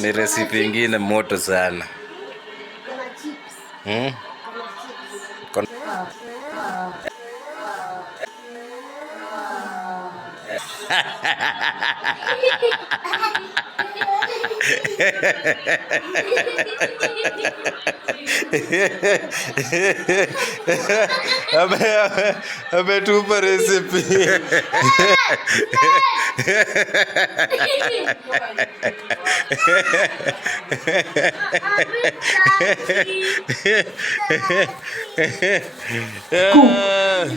Ni recipe ingine moto sana. Ametupa recipe.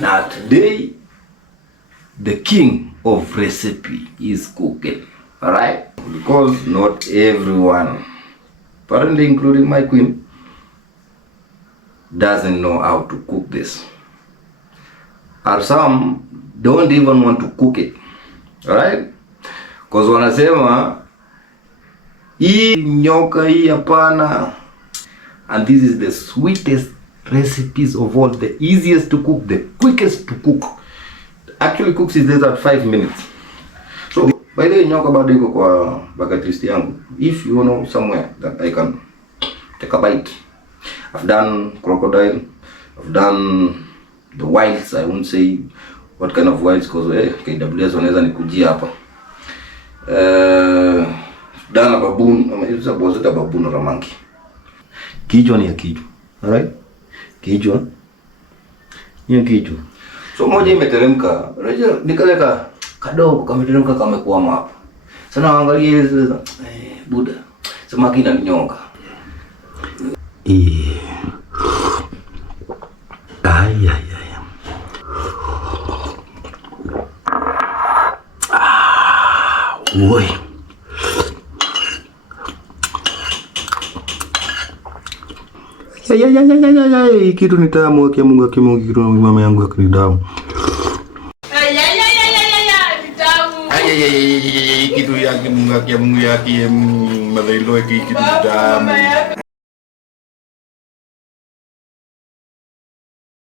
Now today, the king of recipe is cooking, alright? Because not everyone, apparently including my queen, doesn't know how to cook this. Or some don't even want to cook it, alright? Because wanasema hii nyoka hii hapana. And this is the sweetest recipes of all, the easiest to cook, the quickest to cook. Actually cooks it at 5 minutes. So by the way, nyoka bado iko kwa bucket list yangu. If you know somewhere that I can take a bite. I've done crocodile, I've done the wilds. I won't say what kind of wilds because KWS wanaweza nikujia hapa. Done a baboon, it's a baboon or a monkey. Kichwa ni ya kichwa. Alright? Kichwa ni ya kichwa. So moja imeteremka. Unajua nikaleka kadogo kameteremka kamekwama hapa. Sana waangalie hizo buda. Samaki na nyonga. Ay. Oi. Ya, kitu ni tamu ya Mungu kitu mama yangu akinidamu. Kitu ya Mungu ya Mungu ya madhailo kitu tamu.